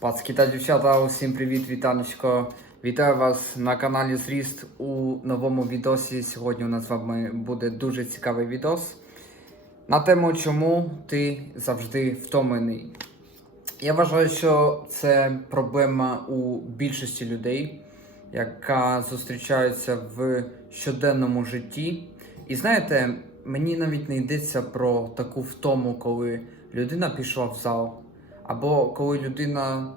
Пацки та дівчата, усім привіт, вітанечко. Вітаю вас на каналі Зріст у новому відосі. Сьогодні у нас з вами буде дуже цікавий відос на тему, чому ти завжди втомлений. Я вважаю, що це проблема у більшості людей, яка зустрічається в щоденному житті. І знаєте, мені навіть не йдеться про таку втому, коли людина пішла в зал, або коли людина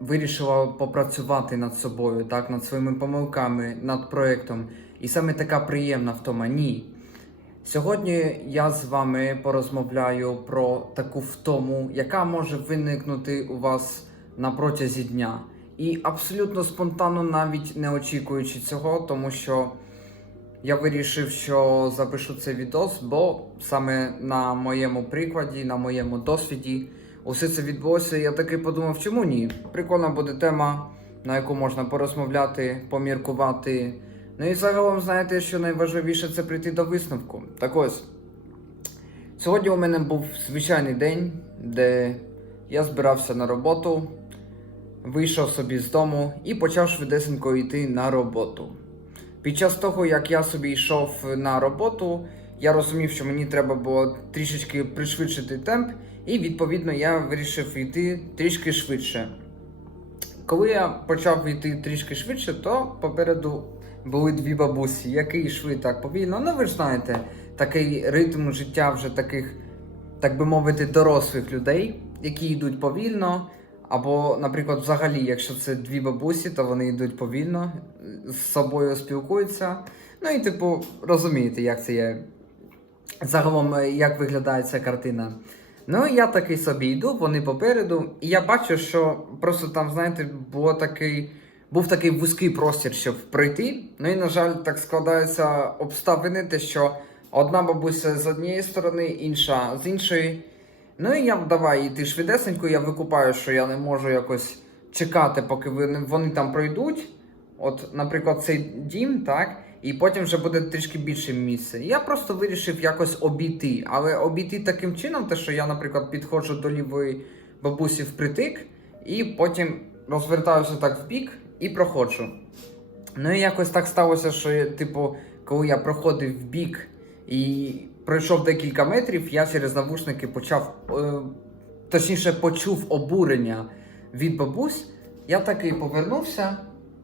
вирішила попрацювати над собою, так, над своїми помилками, над проєктом. І саме така приємна втома. Ні. Сьогодні я з вами порозмовляю про таку втому, яка може виникнути у вас на протязі дня. І абсолютно спонтанно, навіть не очікуючи цього, тому що я вирішив, що запишу цей відос, бо саме на моєму прикладі, на моєму досвіді, усе це відбулося. Я таки подумав, чому ні? Прикольна буде тема, на яку можна порозмовляти, поміркувати. Ну і загалом, знаєте, що найважливіше це прийти до висновку. Так ось, сьогодні у мене був звичайний день, де я збирався на роботу, вийшов собі з дому і почав швидесенько йти на роботу. Під час того, як я собі йшов на роботу, я розумів, що мені треба було трішечки пришвидшити темп, і відповідно я вирішив йти трішки швидше. Коли я почав йти трішки швидше, то попереду були дві бабусі, які йшли так повільно. Ну ви ж знаєте, такий ритм життя вже таких, так би мовити, дорослих людей, які йдуть повільно. Або, наприклад, взагалі, якщо це дві бабусі, то вони йдуть повільно, з собою спілкуються. Ну і, типу, розумієте, як це є. Загалом, е, як виглядає ця картина. Ну, я такий собі йду, вони попереду, і я бачу, що просто там, знаєте, було такий, був такий вузький простір, щоб пройти. Ну і, на жаль, так складаються обставини, те, що одна бабуся з однієї сторони, інша з іншої. Ну і я давай йти швидесенько, я викупаю, що я не можу якось чекати, поки вони, там пройдуть. От, наприклад, цей дім, так, і потім вже буде трішки більше місця. Я просто вирішив якось обійти. Але обійти таким чином, те, що я, наприклад, підходжу до лівої бабусі впритик, і потім розвертаюся так в бік і проходжу. Ну і якось так сталося, що, типу, коли я проходив в бік і пройшов декілька метрів, я через навушники почав, е, точніше, почув обурення від бабусь. Я таки повернувся.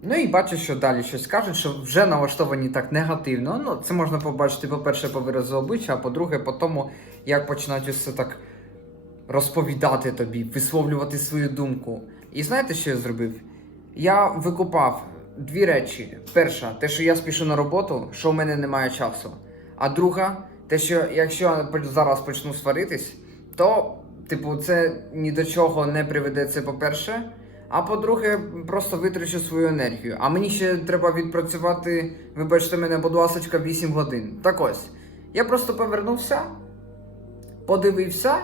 Ну і бачу, що далі щось кажуть, що вже налаштовані так негативно. Ну, це можна побачити, по-перше, по виразу обличчя, а по-друге, по тому, як починають усе так розповідати тобі, висловлювати свою думку. І знаєте, що я зробив? Я викупав дві речі: перша, те, що я спішу на роботу, що в мене немає часу. А друга, те, що якщо я зараз почну сваритись, то, типу, це ні до чого не приведе це, по-перше. А по-друге, просто витрачу свою енергію. А мені ще треба відпрацювати, вибачте мене, будь ласочка, 8 годин. Так ось. Я просто повернувся, подивився,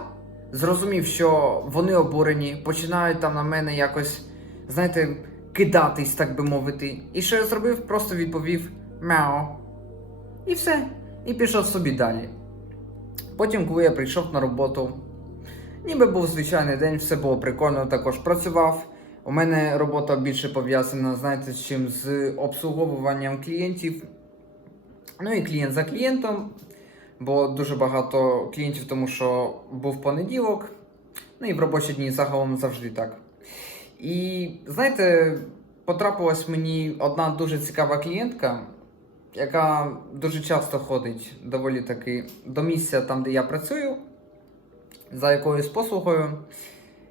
зрозумів, що вони обурені, починають там на мене якось, знаєте, кидатись, так би мовити. І що я зробив? Просто відповів мяу. І все. І пішов собі далі. Потім, коли я прийшов на роботу, ніби був звичайний день, все було прикольно, також працював. У мене робота більше пов'язана, знаєте, з чим з обслуговуванням клієнтів. Ну і клієнт за клієнтом, бо дуже багато клієнтів, тому що був понеділок. Ну і в робочі дні загалом завжди так. І знаєте, потрапилась мені одна дуже цікава клієнтка, яка дуже часто ходить доволі таки до місця там, де я працюю, за якоюсь послугою.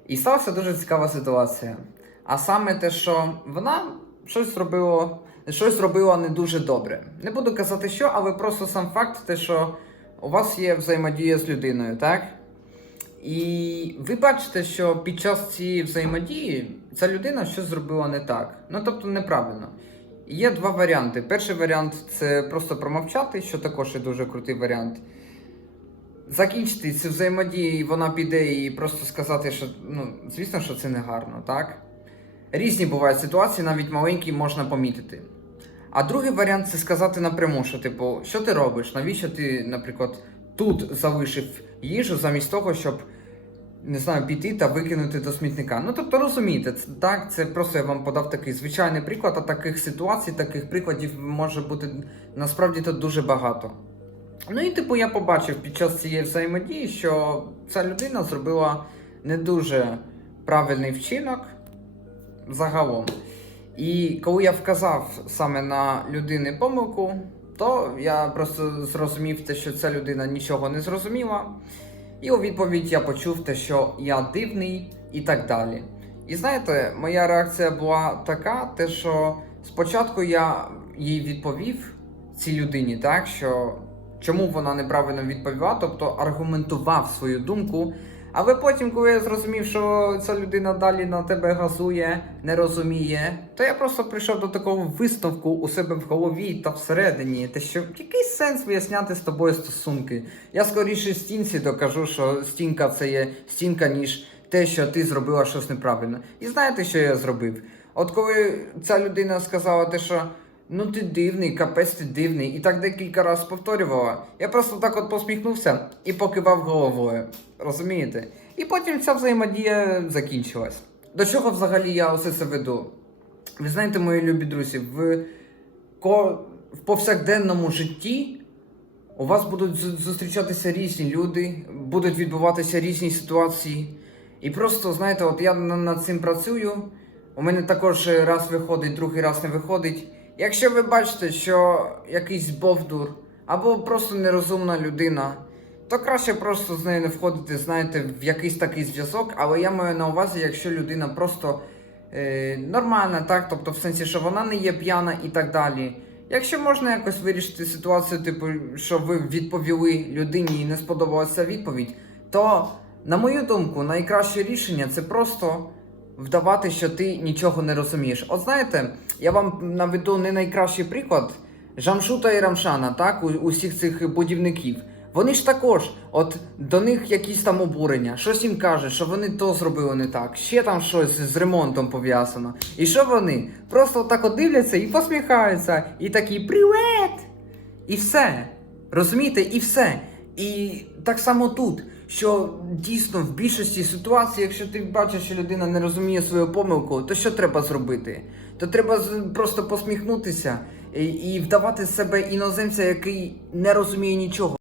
І сталася дуже цікава ситуація. А саме те, що вона щось робила, щось робила не дуже добре. Не буду казати, що, але просто сам факт, те, що у вас є взаємодія з людиною, так? І ви бачите, що під час цієї взаємодії ця людина щось зробила не так. Ну тобто неправильно. Є два варіанти. Перший варіант це просто промовчати, що також є дуже крутий варіант. Закінчити цю взаємодію, і вона піде і просто сказати, що ну, звісно, що це не гарно, так? Різні бувають ситуації, навіть маленькі можна помітити. А другий варіант це сказати напряму, що типу, що ти робиш? Навіщо ти, наприклад, тут залишив їжу замість того, щоб не знаю, піти та викинути до смітника. Ну тобто розумієте, це, так, це просто я вам подав такий звичайний приклад, а таких ситуацій, таких прикладів може бути насправді тут дуже багато. Ну і типу я побачив під час цієї взаємодії, що ця людина зробила не дуже правильний вчинок загалом. І коли я вказав саме на людини помилку, то я просто зрозумів те, що ця людина нічого не зрозуміла. І у відповідь я почув те, що я дивний і так далі. І знаєте, моя реакція була така, те, що спочатку я їй відповів цій людині, так що чому вона неправильно відповіла, тобто аргументував свою думку. Але потім, коли я зрозумів, що ця людина далі на тебе газує, не розуміє, то я просто прийшов до такого висновку у себе в голові та всередині, те, що який сенс виясняти з тобою стосунки. Я скоріше стінці докажу, що стінка це є стінка, ніж те, що ти зробила щось неправильно. І знаєте, що я зробив? От коли ця людина сказала те, що ну ти дивний, капець ти дивний, і так декілька разів повторювала, я просто так от посміхнувся і покивав головою. Розумієте? І потім ця взаємодія закінчилась. До чого взагалі я усе це веду? Ви знаєте, мої любі друзі, в, ко... в повсякденному житті у вас будуть зустрічатися різні люди, будуть відбуватися різні ситуації. І просто, знаєте, от я над цим працюю. У мене також раз виходить, другий раз не виходить. Якщо ви бачите, що якийсь бовдур або просто нерозумна людина, то краще просто з нею не входити, знаєте, в якийсь такий зв'язок. Але я маю на увазі, якщо людина просто е, нормальна, так, тобто в сенсі, що вона не є п'яна і так далі. Якщо можна якось вирішити ситуацію, типу, що ви відповіли людині і не сподобалася відповідь, то, на мою думку, найкраще рішення це просто вдавати, що ти нічого не розумієш. От знаєте, я вам наведу не найкращий приклад Жамшута і Рамшана, так, усіх цих будівників. Вони ж також, от до них якісь там обурення, щось їм каже, що вони то зробили не так, ще там щось з ремонтом пов'язано. І що вони? Просто так от дивляться і посміхаються, і такі привет! І все. Розумієте, і все. І так само тут, що дійсно в більшості ситуацій, якщо ти бачиш, що людина не розуміє свою помилку, то що треба зробити? То треба просто посміхнутися і, вдавати себе іноземця, який не розуміє нічого.